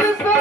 Jesus.